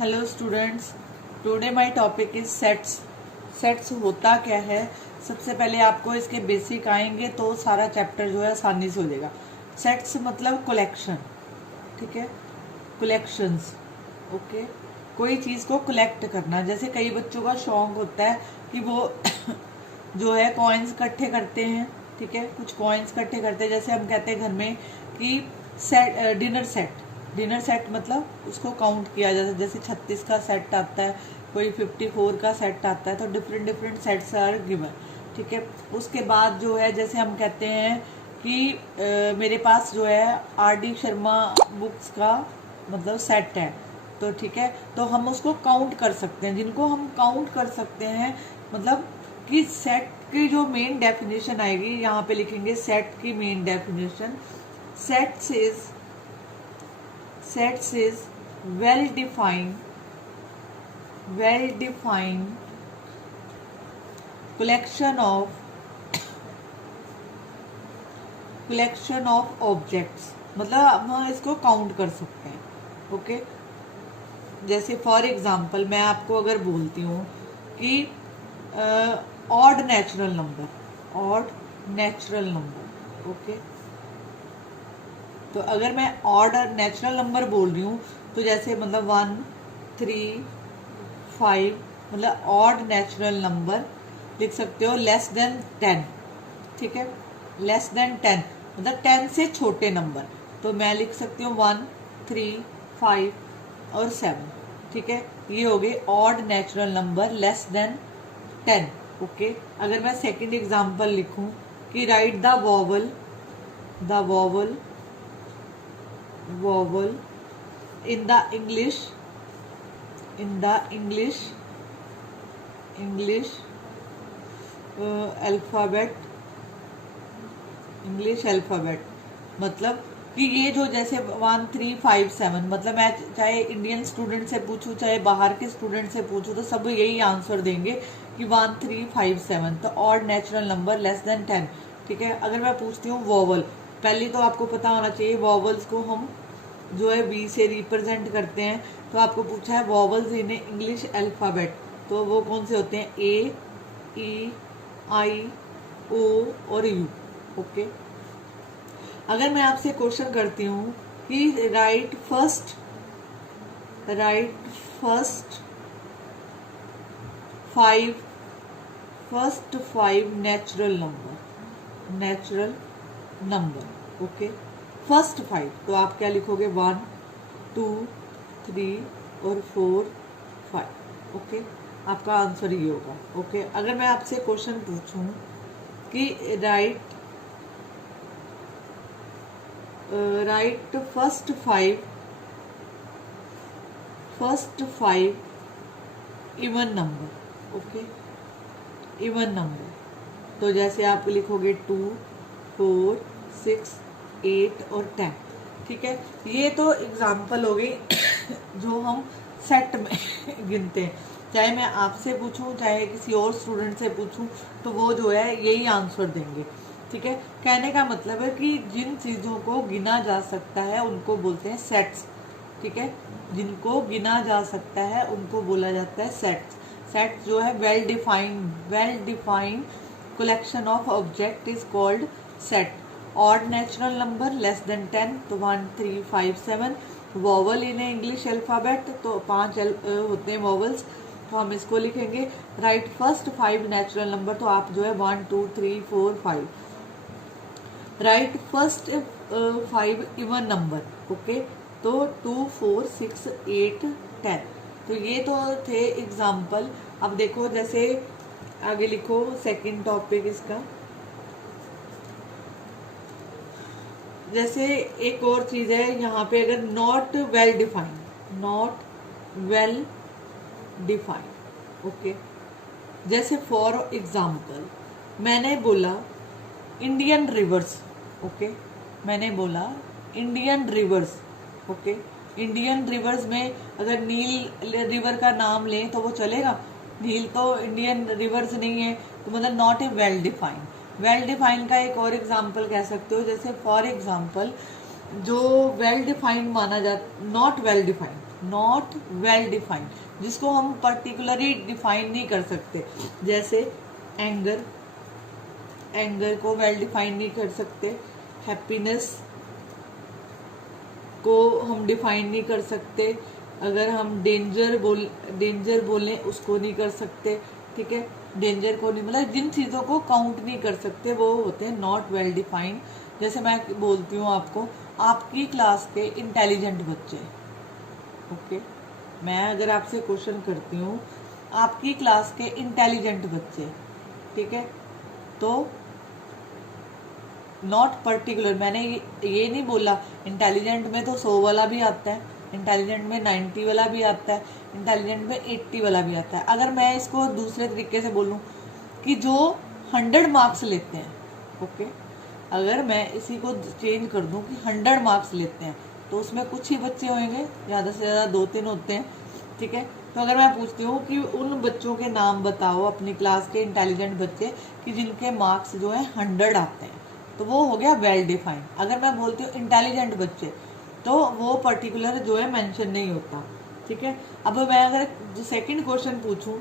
Hello students, today my topic is sets. Sets होता क्या है, सबसे पहले आपको इसके बेसिक आएंगे तो सारा चैप्टर जो है आसानी से हो जाएगा। सेट्स मतलब कलेक्शन, ठीक है, कलेक्शंस। ओके, कोई चीज़ को कलेक्ट करना। जैसे कई बच्चों का शौक होता है कि वो जो है कॉइन्स इकट्ठे करते हैं, ठीक है, कुछ कॉइन्स इकट्ठे करते हैं। जैसे हम कहते हैं घर में कि डिनर सेट मतलब उसको काउंट किया जाता है। जैसे 36 का सेट आता है, कोई 54 का सेट आता है, तो different different sets are given, ठीक है। उसके बाद जो है जैसे हम कहते हैं कि मेरे पास जो है आर डी शर्मा बुक्स का मतलब सेट है, तो ठीक है, तो हम उसको काउंट कर सकते हैं। जिनको हम काउंट कर सकते हैं मतलब कि सेट की जो मेन डेफिनेशन आएगी, यहाँ पे लिखेंगे सेट की main definition. Sets is well defined collection of objects। मतलब हम इसको काउंट कर सकते हैं। ओके, जैसे फॉर एग्जांपल मैं आपको अगर बोलती हूँ कि ऑड नेचुरल नंबर, ओके, तो अगर मैं ऑड नेचुरल नंबर बोल रही हूँ तो जैसे मतलब 1, 3, 5, मतलब ऑड नेचुरल नंबर लिख सकते हो लेस देन 10, ठीक है, लेस देन 10 मतलब 10 से छोटे नंबर। तो मैं लिख सकती हूँ 1, 3, 5 और 7, ठीक है, ये हो गए odd natural number less than 10। Okay, अगर मैं सेकंड एग्जांपल लिखूं कि right the vowel in the English alphabet, मतलब कि ये जो जैसे 1, 3, 5, 7, मतलब मैं चाहे इंडियन स्टूडेंट से पूछूं चाहे बाहर के स्टूडेंट से पूछूं तो सब यही आंसर देंगे कि 1, 3, 5, 7, तो odd natural number less than 10, ठीक है। अगर मैं पूछती हूँ वॉवल, पहले तो आपको पता होना चाहिए वॉवल्स को हम जो है बी से रिप्रेजेंट करते हैं। तो आपको पूछा है वॉवल्स इन इंग्लिश अल्फाबेट, तो वो कौन से होते हैं? ए, ई, आई, ओ और यू। ओके, अगर मैं आपसे क्वेश्चन करती हूँ कि right first 5 natural number, okay, first 5, तो आप क्या लिखोगे? 1, 2, 3 और 4, 5। ओके, आपका आंसर ये होगा। ओके, अगर मैं आपसे क्वेश्चन पूछूं कि right first 5 even number, okay, even number, तो जैसे आप लिखोगे 2, 4, 6, 8 और 10, ठीक है। ये तो एग्जाम्पल हो गई जो हम सेट में गिनते हैं। चाहे मैं आपसे पूछूं चाहे किसी और स्टूडेंट से पूछूं तो वो जो है यही आंसर देंगे, ठीक है। कहने का मतलब है कि जिन चीज़ों को गिना जा सकता है उनको बोलते हैं सेट्स, ठीक है, जिनको गिना जा सकता है उनको बोला जाता है सेट्स। सेट जो है well defined collection of object is called set. Odd natural number less than 10, तो 1, 3, 5, 7। वॉवल इन इंग्लिश अल्फाबेट, तो 5 होते हैं वॉवल्स, तो हम इसको लिखेंगे राइट फर्स्ट 5 नेचुरल नंबर, तो आप जो है 1, 2, 3, 4, 5। Right first 5 even number, okay, तो 2, 4, 6, 8, 10। तो ये तो थे एग्जाम्पल। अब देखो जैसे आगे लिखो सेकंड टॉपिक इसका। जैसे एक और चीज है यहाँ पे, अगर नॉट वेल डिफाइंड, ओके, जैसे फॉर एग्जाम्पल मैंने बोला इंडियन रिवर्स, ओके, मैंने बोला Indian reverse, okay, Indian reverse में अगर नील रिवर का नाम लें तो वो चलेगा? नील तो इंडियन रिवर्स नहीं है, तो मतलब नॉट ए वेल डिफाइंड का एक और एग्जांपल कह सकते हो। जैसे फॉर एग्जांपल जो वेल डिफाइंड माना जाता, not well defined, not well defined, जिसको हम पर्टिकुलरली डिफाइन नहीं कर सकते, जैसे एंगर, एंगर को वेल डिफाइन नहीं कर सकते, हैप्पीनेस को हम डिफाइन नहीं कर सकते, अगर हम डेंजर बोलें उसको नहीं कर सकते, ठीक है, डेंजर को नहीं, मतलब जिन चीज़ों को काउंट नहीं कर सकते वो होते हैं नॉट वेल डिफाइंड। जैसे मैं बोलती हूँ आपको, आपकी क्लास के इंटेलिजेंट बच्चे, ओके, मैं अगर आपसे क्वेश्चन करती हूँ आपकी क्लास के इंटेलिजेंट बच्चे, ठीक है, तो नॉट पर्टिकुलर, मैंने ये नहीं बोला इंटेलिजेंट में तो 100 वाला भी आता है, इंटेलिजेंट में 90 वाला भी आता है, इंटेलिजेंट में 80 वाला भी आता है। अगर मैं इसको दूसरे तरीके से बोलूँ कि जो 100 मार्क्स लेते हैं, ओके, अगर मैं इसी को चेंज कर दूं कि 100 मार्क्स लेते हैं तो उसमें कुछ ही बच्चे होंगे, ज़्यादा से ज़्यादा 2-3 होते हैं, ठीक है। तो अगर मैं पूछती हूँ कि उन बच्चों के नाम बताओ अपनी क्लास के इंटेलिजेंट बच्चे कि जिनके मार्क्स जो है 100 आते हैं, तो वो हो गया वेल डिफाइंड। अगर मैं बोलती हूँ इंटेलिजेंट बच्चे, तो वो पर्टिकुलर जो है मेंशन नहीं होता, ठीक है। अब मैं अगर सेकंड क्वेश्चन पूछूं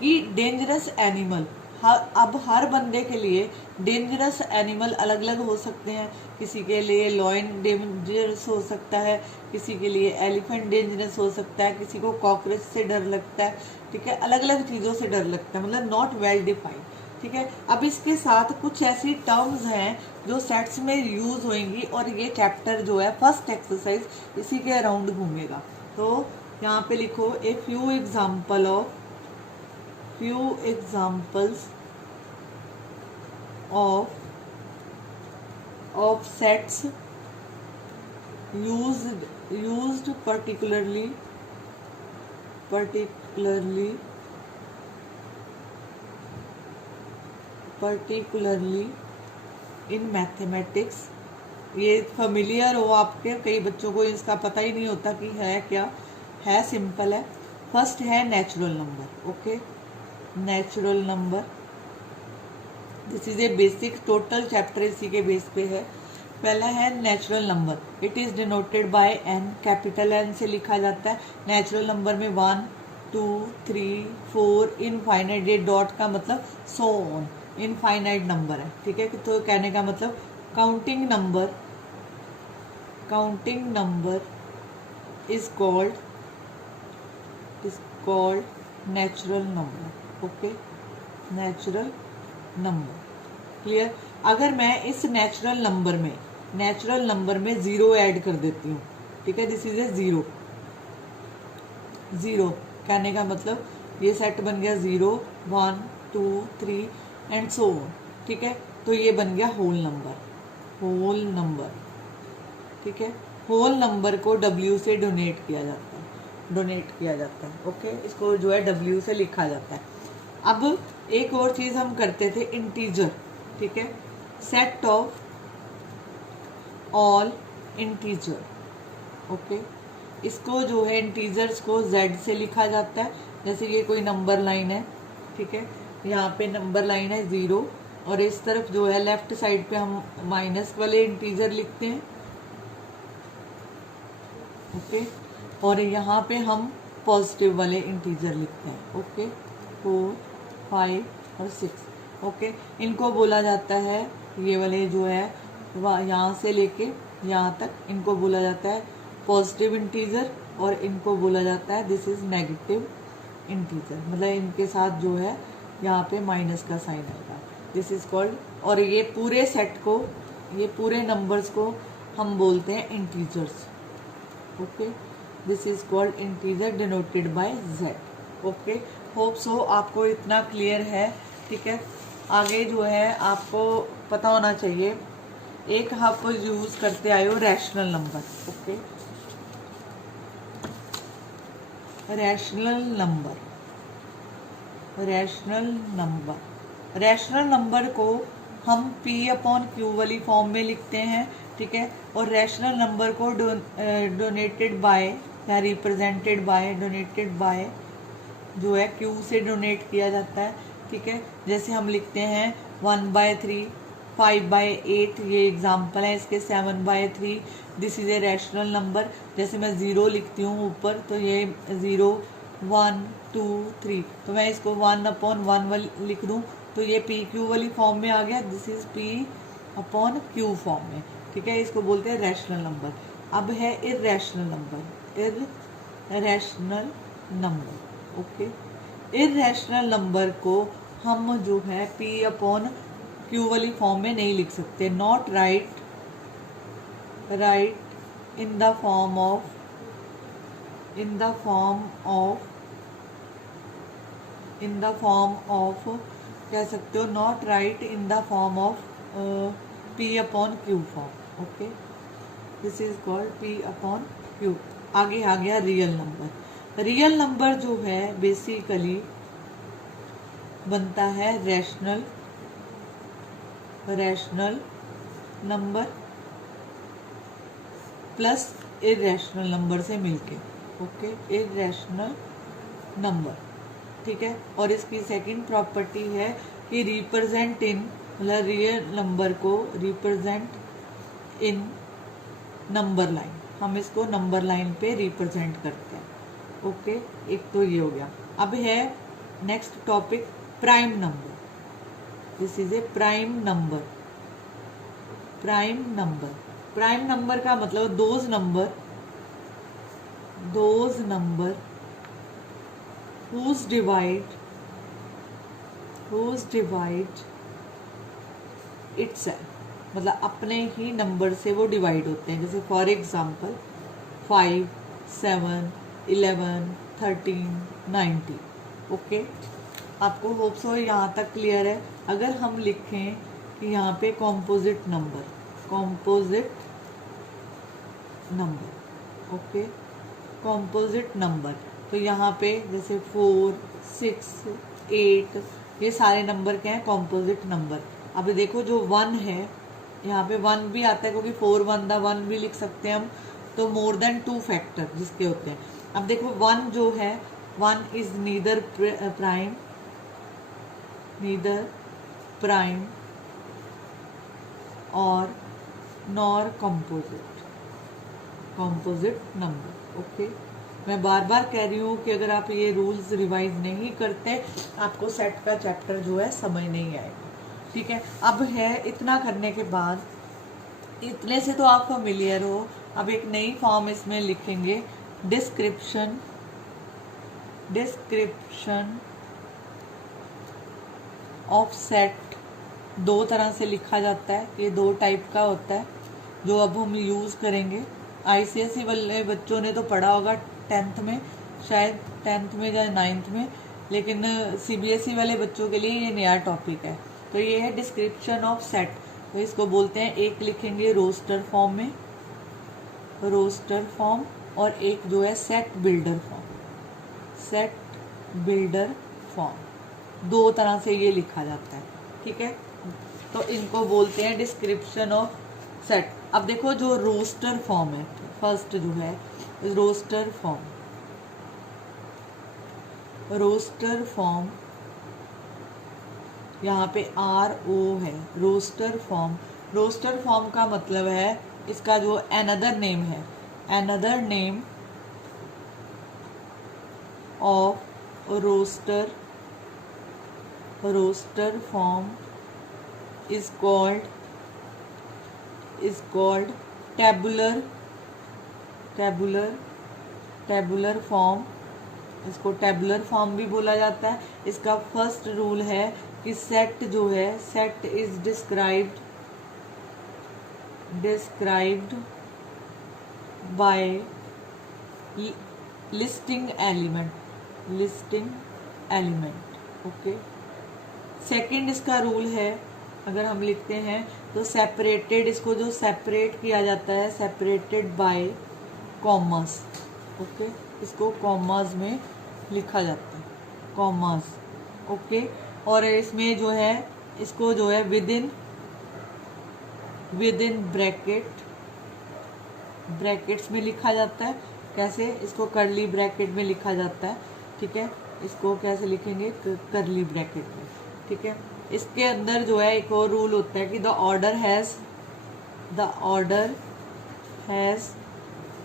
कि डेंजरस एनिमल, अब हर बंदे के लिए डेंजरस एनिमल अलग अलग हो सकते हैं, किसी के लिए लॉयन डेंजरस हो सकता है, किसी के लिए एलिफेंट डेंजरस हो सकता है, किसी को कॉकरोच से डर लगता है, ठीक है, अलग अलग चीज़ों से डर लगता है, मतलब नॉट वेल डिफाइंड, ठीक है। अब इसके साथ कुछ ऐसी टर्म्स हैं जो सेट्स में यूज होंगी और ये चैप्टर जो है फर्स्ट एक्सरसाइज इसी के अराउंड घूमेगा। तो यहाँ पे लिखो a few examples of sets used particularly in mathematics। ये फेमिलियर हो आपके, कई बच्चों को इसका पता ही नहीं होता कि है क्या है, सिंपल है। फर्स्ट है natural number, okay, natural number, this is a basic, total chapter इसी के बेस पे है। पहला है natural number, it is denoted by N, capital N से लिखा जाता है। नेचुरल नंबर में 1 2 3 4 इनफाइनाइट, ये डॉट का मतलब सो ऑन, इनफाइनाइट नंबर है, ठीक है। तो कहने का मतलब counting number is called natural number, okay, natural number, clear. अगर मैं इस नेचुरल नंबर में 0 ऐड कर देती हूँ, ठीक है, दिस इज ए 0 कहने का मतलब ये सेट बन गया 0 1 2 3 एंड सो ऑन, ठीक है। तो ये बन गया होल नंबर, ठीक है। होल नंबर को W से डोनेट किया जाता है, ओके, इसको जो है W से लिखा जाता है। अब एक और चीज़ हम करते थे, इंटीजर, ठीक है, set of all integer, okay, इसको जो है इंटीजर्स को Z से लिखा जाता है। जैसे ये कोई नंबर लाइन है, ठीक है, यहाँ पे नंबर लाइन है 0 और इस तरफ जो है लेफ्ट साइड पे हम माइनस वाले इंटीजर लिखते हैं, ओके, और यहाँ पे हम पॉजिटिव वाले इंटीजर लिखते हैं, ओके, 4 5 और 6, ओके। इनको बोला जाता है, ये वाले जो है यहाँ से लेके यहाँ तक, इनको बोला जाता है पॉजिटिव इंटीजर और इनको बोला जाता है दिस इज नेगेटिव इंटीजर, मतलब इनके साथ जो है यहाँ पे माइनस का साइन आएगा, दिस इज कॉल्ड। और ये पूरे सेट को, ये पूरे नंबर्स को हम बोलते हैं integers, okay, this is called integer denoted by Z, okay. Hope so आपको इतना क्लियर है, ठीक है। आगे जो है आपको पता होना चाहिए, एक आप यूज करते आए हो rational number, okay, rational number को हम P/Q वाली फॉर्म में लिखते हैं, ठीक है। और रैशनल नंबर को डोनेटेड बाय या रिप्रेजेंटेड बाय, डोनेटेड बाय जो है Q से डोनेट किया जाता है, ठीक है। जैसे हम लिखते हैं 1/3 5/8 ये एग्जाम्पल है इसके। 7/3 this is a rational number. जैसे मैं 0 लिखती हूँ ऊपर तो ये 0 1 2 3, तो मैं इसको 1/1 लिख दूँ तो ये PQ वाली फॉर्म में आ गया। दिस इज P/Q फॉर्म में, ठीक है। इसको बोलते हैं रैशनल नंबर। अब है irrational number. Irrational number, okay. Irrational number को हम जो है P/Q वाली फॉर्म में नहीं लिख सकते। Not right in the form of कह सकते हो, not right in the form of P/Q form, okay. This is called P/Q। आगे आ गया रियल नंबर। रियल नंबर जो है बेसिकली बनता है rational number plus irrational number से मिलके, ओके। इर्रेशनल नंबर, ठीक है। और इसकी सेकंड प्रॉपर्टी है कि रिप्रेजेंट इन, मतलब रियल नंबर को रिप्रेजेंट इन नंबर लाइन, हम इसको नंबर लाइन पे रिप्रेजेंट करते हैं, ओके। एक तो ये हो गया। अब है next topic prime number. This is A prime number. Prime number का मतलब those number whose divide itself, मतलब अपने ही नंबर से वो डिवाइड होते हैं। जैसे फॉर एग्जांपल 5 7 11 13 90, ओके। आपको होप सो यहाँ तक क्लियर है। अगर हम लिखें कि यहाँ पे composite number, okay, composite number, तो यहाँ पे जैसे 4 6 8 ये सारे नंबर क्या हैं, कॉम्पोजिट नंबर। अब देखो जो 1 है यहाँ पे 1 भी आता है, क्योंकि 4 1 दा 1 भी लिख सकते हैं हम, तो मोर देन 2 फैक्टर जिसके होते हैं। अब देखो 1 जो है, 1 इज नीदर प्राइम और नॉर कॉम्पोजिट नंबर, ओके। मैं बार बार कह रही हूँ कि अगर आप ये रूल्स रिवाइज नहीं करते आपको सेट का चैप्टर जो है समझ नहीं आएगा, ठीक है। अब है इतना करने के बाद, इतने से तो आप फेमिलियर हो। अब एक नई फॉर्म इसमें लिखेंगे, डिस्क्रिप्शन ऑफ सेट। दो तरह से लिखा जाता है, ये 2 टाइप का होता है जो अब हम यूज़ करेंगे। ICSE वाले बच्चों ने तो पढ़ा होगा 10th में, शायद 10th में या 9th में, लेकिन CBSE वाले बच्चों के लिए ये नया टॉपिक है। तो ये है डिस्क्रिप्शन ऑफ सेट। तो इसको बोलते हैं, एक लिखेंगे रोस्टर फॉर्म और एक जो है सेट बिल्डर फॉर्म। 2 तरह से ये लिखा जाता है, ठीक है। तो इनको बोलते हैं डिस्क्रिप्शन ऑफ सेट। अब देखो जो रोस्टर फॉर्म है, फर्स्ट जो है रोस्टर फॉर्म, यहाँ पे RO है, रोस्टर फॉर्म का मतलब है इसका जो another name of roster form is called tabular form. इसको टेबुलर फॉर्म भी बोला जाता है। इसका फर्स्ट रूल है कि सेट जो है, set is described bye listing element, okay. Second इसका रूल है, अगर हम लिखते हैं तो सेपरेटेड, इसको जो सेपरेट किया जाता है, सेपरेटेड बाय कॉमर्स, ओके। इसको कॉमर्स में लिखा जाता है, कॉमर्स, ओके। और इसमें जो है, इसको जो है विद इन ब्रैकेट्स में लिखा जाता है। कैसे? इसको कर्ली ब्रैकेट में लिखा जाता है, ठीक है। इसको कैसे लिखेंगे? कर्ली ब्रैकेट में, ठीक है। इसके अंदर जो है एक और रूल होता है कि the order has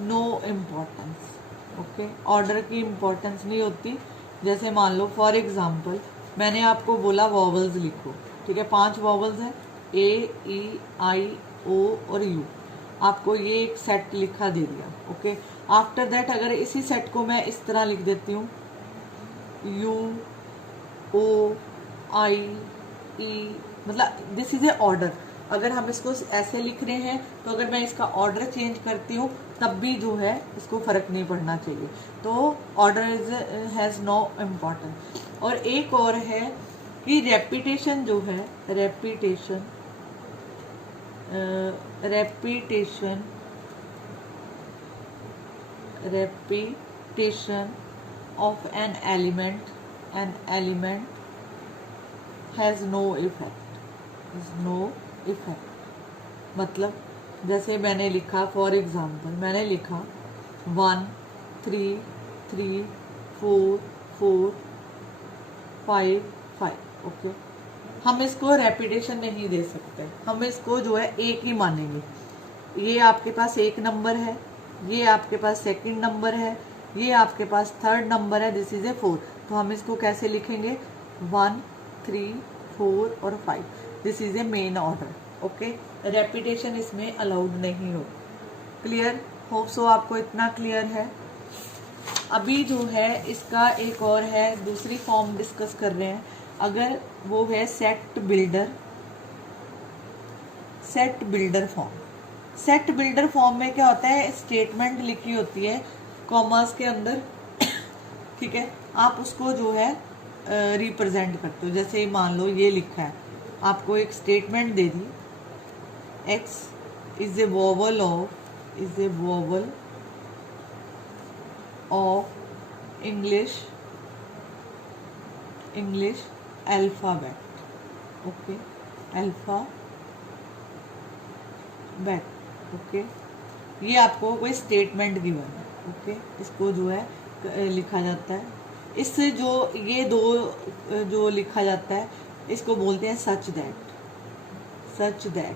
no importance. Okay, order की इम्पोर्टेंस नहीं होती। जैसे मान लो फॉर एग्जांपल मैंने आपको बोला वॉवल्स लिखो, ठीक है, 5 वॉवल्स हैं, ए ई आई ओ और यू। आपको ये एक सेट लिखा दे दिया। ओके, आफ्टर दैट अगर इसी सेट को मैं इस तरह लिख देती हूँ, यू ओ आई ई, मतलब दिस इज ए ऑर्डर। अगर हम इसको ऐसे लिख रहे हैं तो अगर मैं इसका ऑर्डर चेंज करती हूँ तब भी जो है इसको फर्क नहीं पड़ना चाहिए। तो order is has no importance. और एक और है कि रेपिटेशन जो है, repetition of an element has no effect. मतलब जैसे मैंने लिखा, फॉर एग्जांपल मैंने लिखा 1 3 3 4 4 5 5। ओके, हम इसको रेपिटेशन नहीं दे सकते, हम इसको जो है एक ही मानेंगे। ये आपके पास एक नंबर है, ये आपके पास सेकंड नंबर है, ये आपके पास थर्ड नंबर है, दिस इज ए 4। तो हम इसको कैसे लिखेंगे, 1 3 4 और 5, this is A main order. Okay, repetition इसमें अलाउड नहीं हो। क्लियर? होप सो आपको इतना क्लियर है। अभी जो है इसका एक और है, दूसरी फॉर्म डिस्कस कर रहे हैं। अगर वो है set builder form. Set builder form में क्या होता है, स्टेटमेंट लिखी होती है कॉमर्स के अंदर, ठीक है, आप उसको जो है रिप्रेजेंट करते हो। जैसे मान लो ये लिखा है, आपको एक statement they the, x is a vowel of English alphabet. Okay, alphabet. Okay, ये आपको कोई स्टेटमेंट गिवन है। ओके, इसको जो है लिखा जाता है। इससे जो ये दो जो लिखा जाता है इसको बोलते हैं such that.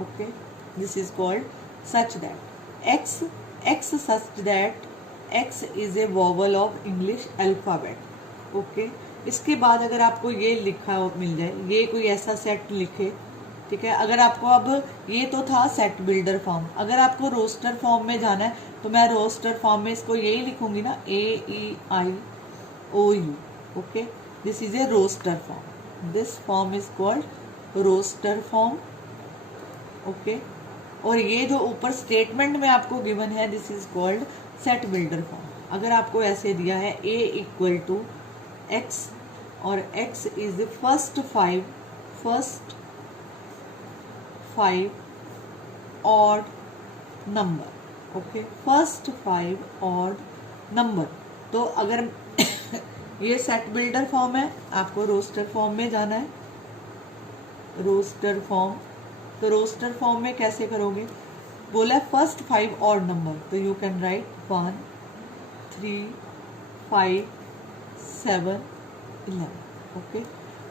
Okay, this is called such that. X such that x is a vowel of English alphabet. Okay, इसके बाद अगर आपको ये लिखा मिल जाए, ये कोई ऐसा सेट लिखे, ठीक है। अगर आपको अब ये तो था सेट बिल्डर फॉर्म, अगर आपको रोस्टर फॉर्म में जाना है तो मैं रोस्टर फॉर्म में इसको यही लिखूंगी ना, AEIOU। Okay, this is a roster form, this form is called roster form. Okay, और ये जो ऊपर स्टेटमेंट में आपको गिवन है, this is called set builder form. अगर आपको ऐसे दिया है A इक्वल टू X और X is the first five odd number. Okay, first 5 odd number. तो अगर ये सेट बिल्डर फॉर्म है, आपको रोस्टर फॉर्म में जाना है, रोस्टर फॉर्म। तो रोस्टर फॉर्म में कैसे करोगे, बोला फर्स्ट 5 ऑड नंबर, तो you can write 1 3 5 7 11। Okay,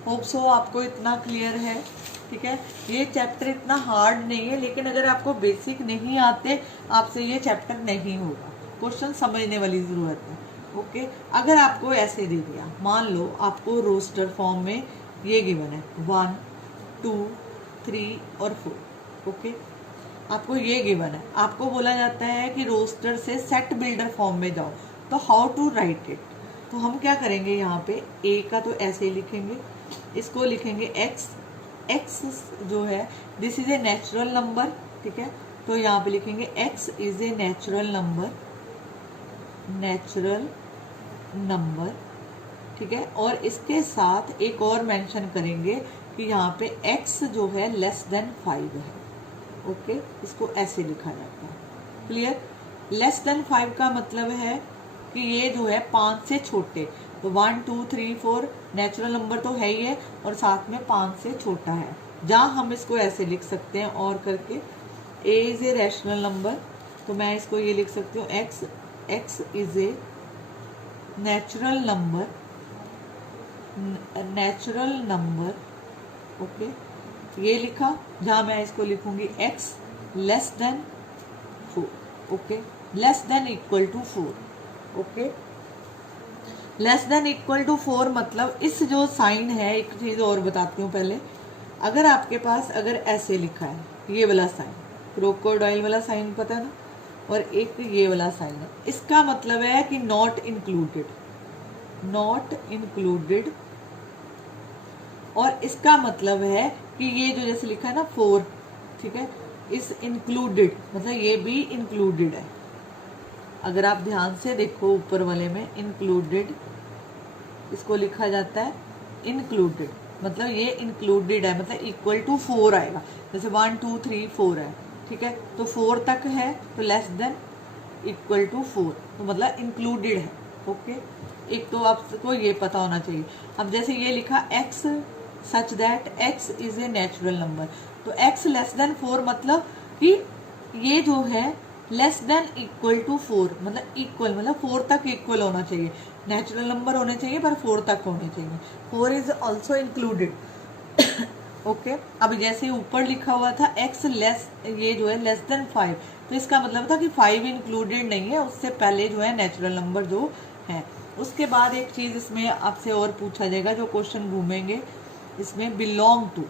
hope so आपको इतना क्लियर है, ठीक है। ये चैप्टर इतना हार्ड नहीं है, लेकिन अगर आपको बेसिक नहीं आते आपसे ये चैप्टर नहीं होगा, क्वेश्चन समझने वाली ज़रूरत है। ओके, अगर आपको ऐसे दे दिया, मान लो आपको रोस्टर फॉर्म में ये गिवन है 1 2 3 और 4। ओके, आपको ये गिवन है, आपको बोला जाता है कि रोस्टर से सेट बिल्डर फॉर्म में जाओ, तो हाउ टू राइट इट। तो हम क्या करेंगे, यहाँ पे ए का तो ऐसे ही लिखेंगे, इसको लिखेंगे एक्स जो है this is a natural number, ठीक है। तो यहाँ पे लिखेंगे x is a natural number, ठीक है। और इसके साथ एक और मेंशन करेंगे कि यहाँ पे x जो है लेस देन 5 है। ओके, इसको ऐसे लिखा जाता है। क्लियर? लेस देन 5 का मतलब है कि ये जो है 5 से छोटे, तो 1 2 3 4 नेचुरल नंबर तो है ही है और साथ में 5 से छोटा है। जहाँ हम इसको ऐसे लिख सकते हैं और करके, a is a rational number, तो मैं इसको ये लिख सकती हूँ x is a natural number okay, ये लिखा, जहाँ मैं इसको लिखूंगी x less than 4, okay, less than equal to 4, okay, less than equal to 4 मतलब इस जो साइन है, एक चीज़ और बताती हूँ पहले, अगर आपके पास अगर ऐसे लिखा है, ये वाला साइन क्रोकोडाइल वाला साइन पता है ना, और एक ये वाला साइन है, इसका मतलब है कि नॉट इंक्लूडेड, नॉट इंक्लूडेड, और इसका मतलब है कि ये जो जैसे लिखा है ना 4, ठीक है, इस इंक्लूडेड मतलब ये भी इंक्लूडेड है। अगर आप ध्यान से देखो ऊपर वाले में इंक्लूडेड इसको लिखा जाता है इंक्लूडेड, मतलब ये इंक्लूडेड है, मतलब इक्वल टू 4 आएगा, जैसे 1 2 3 4 है, ठीक है, तो 4 तक है तो लेस देन इक्वल टू 4, तो मतलब इंक्लूडेड है, ओके। एक तो आपको ये पता होना चाहिए। अब जैसे ये लिखा x such that x is a natural number, तो x लेस देन 4 मतलब कि ये जो है लेस देन इक्वल टू 4, मतलब इक्वल मतलब 4 तक इक्वल होना चाहिए, नेचुरल नंबर होने चाहिए पर 4 तक होने चाहिए, 4 इज ऑल्सो इंक्लूडेड, ओके। अब जैसे ऊपर लिखा हुआ था x लेस, ये जो है लेस देन 5, तो इसका मतलब था कि 5 इंक्लूडेड नहीं है, उससे पहले जो है नेचुरल नंबर जो है। उसके बाद एक चीज़ इसमें आपसे और पूछा जाएगा, जो क्वेश्चन घूमेंगे इसमें, बिलोंग टू,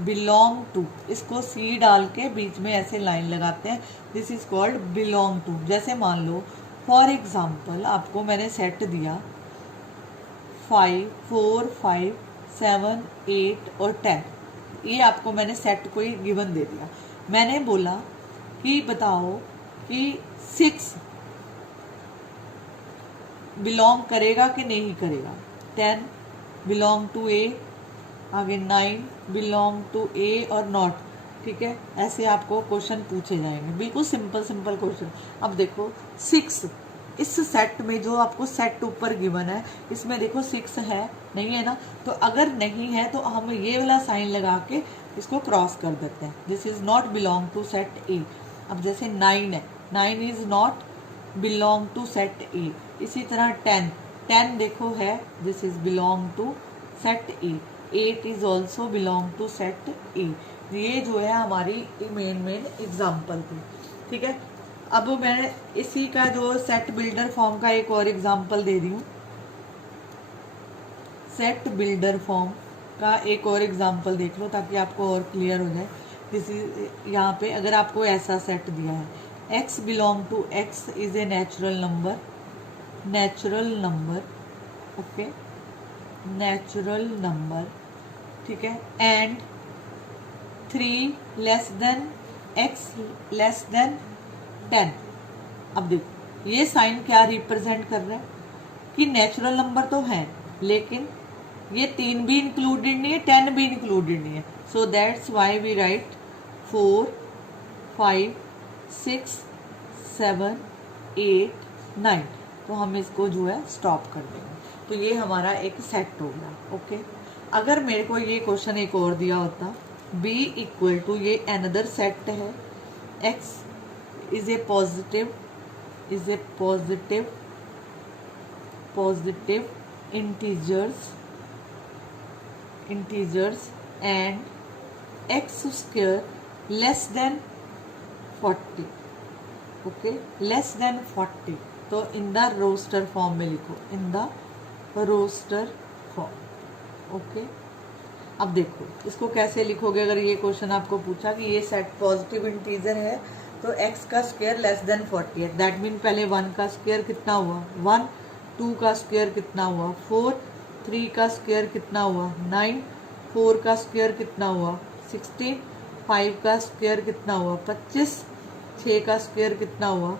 बिलोंग टू, इसको सी डाल के बीच में ऐसे लाइन लगाते हैं, this is called belong to. जैसे मान लो फॉर एग्जाम्पल आपको मैंने सेट दिया 5 4 5 7 8 और 10, ये आपको मैंने सेट कोई गिवन दे दिया, मैंने बोला कि बताओ कि 6 बिलोंग करेगा कि नहीं करेगा, 10 बिलोंग टू ए, आगे 9 बिलोंग टू ए और नॉट, ठीक है, ऐसे आपको क्वेश्चन पूछे जाएंगे, बिल्कुल सिंपल सिंपल क्वेश्चन। अब देखो 6 इस सेट में, जो आपको सेट ऊपर गिवन है इसमें देखो 6 है नहीं है ना, तो अगर नहीं है तो हम ये वाला साइन लगा के इसको क्रॉस कर देते हैं, this is not belong to set A. अब जैसे 9 है, 9 is not belong to set A. इसी तरह 10 देखो है, this is belong to set A. 8 is also belong to set A. ये जो है हमारी मेन एग्जाम्पल थी, ठीक है। अब मैं इसी का जो सेट बिल्डर फॉर्म का एक और एग्जाम्पल दे रही हूँ, सेट बिल्डर फॉर्म का एक और एग्जाम्पल देख लो ताकि आपको और क्लियर हो जाए। किसी यहाँ पे अगर आपको ऐसा सेट दिया है, x belong to x is a natural number, natural number, okay, natural number, ठीक है, and 3 less than x less than 10। अब देखो ये साइन क्या रिप्रेजेंट कर रहा है कि नेचुरल नंबर तो है लेकिन ये 3 भी इंक्लूडेड नहीं है, 10 भी इंक्लूडेड नहीं है, so that's why we write 4 5 6 7 8 9, तो हम इसको जो है स्टॉप कर देंगे, तो ये हमारा एक सेट हो गया, ओके। अगर मेरे को ये क्वेश्चन एक और दिया होता, b इक्वल टू, ये अनदर सेट है, x is a positive integers and x square less than 40, okay, less than 40, तो इन द रोस्टर फॉर्म में लिखो, in the roster form, okay. अब देखो इसको कैसे लिखोगे, अगर ये क्वेश्चन आपको पूछा कि ये सेट पॉजिटिव इंटीजर है तो x का स्क्वायर लेस देन 40 है, दैट मीन पहले 1 का स्क्वायर कितना हुआ 1, 2 का स्क्वायर कितना हुआ 4, 3 का स्क्वायर कितना हुआ 9, 4 का स्क्वायर कितना हुआ 16, 5 का स्क्वायर कितना हुआ 25, 6 का स्क्वायर कितना हुआ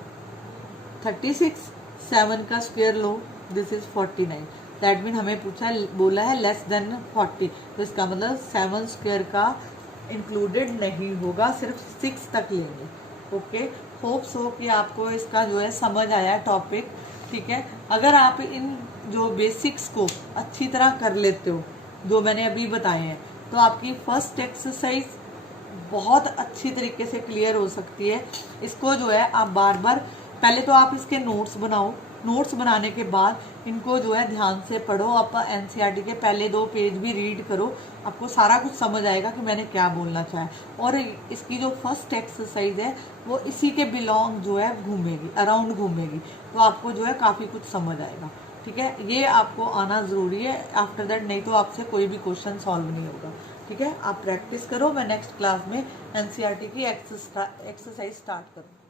36, 7 का square low, this is 49, that mean हमें पूछा बोला है लेस देन 40, तो इसका मतलब 7 स्क्वायर का इंक्लूडेड नहीं होगा, सिर्फ 6 तक लेंगे, ओके। होप सो कि आपको इसका जो है समझ आया टॉपिक, ठीक है। अगर आप इन जो बेसिक्स को अच्छी तरह कर लेते हो जो मैंने अभी बताए हैं, तो आपकी फर्स्ट एक्सरसाइज बहुत अच्छी तरीके से क्लियर हो सकती है। इसको जो है आप बार बार, पहले तो आप इसके नोट्स बनाओ, नोट्स बनाने के बाद इनको जो है ध्यान से पढ़ो। आप एनसीईआरटी के पहले 2 पेज भी रीड करो, आपको सारा कुछ समझ आएगा कि मैंने क्या बोलना चाहा। और इसकी जो फर्स्ट एक्सरसाइज है वो इसी के बिलोंग जो है घूमेगी, अराउंड घूमेगी, तो आपको जो है काफ़ी कुछ समझ आएगा। ठीक है, ये आपको आना ज़रूरी है, आफ्टर दैट नहीं तो आपसे कोई भी क्वेश्चन सॉल्व नहीं होगा। ठीक है, आप प्रैक्टिस करो। मैं नेक्स्ट क्लास में एनसीईआरटी की एक्सरसाइज स्टार्ट करूँ।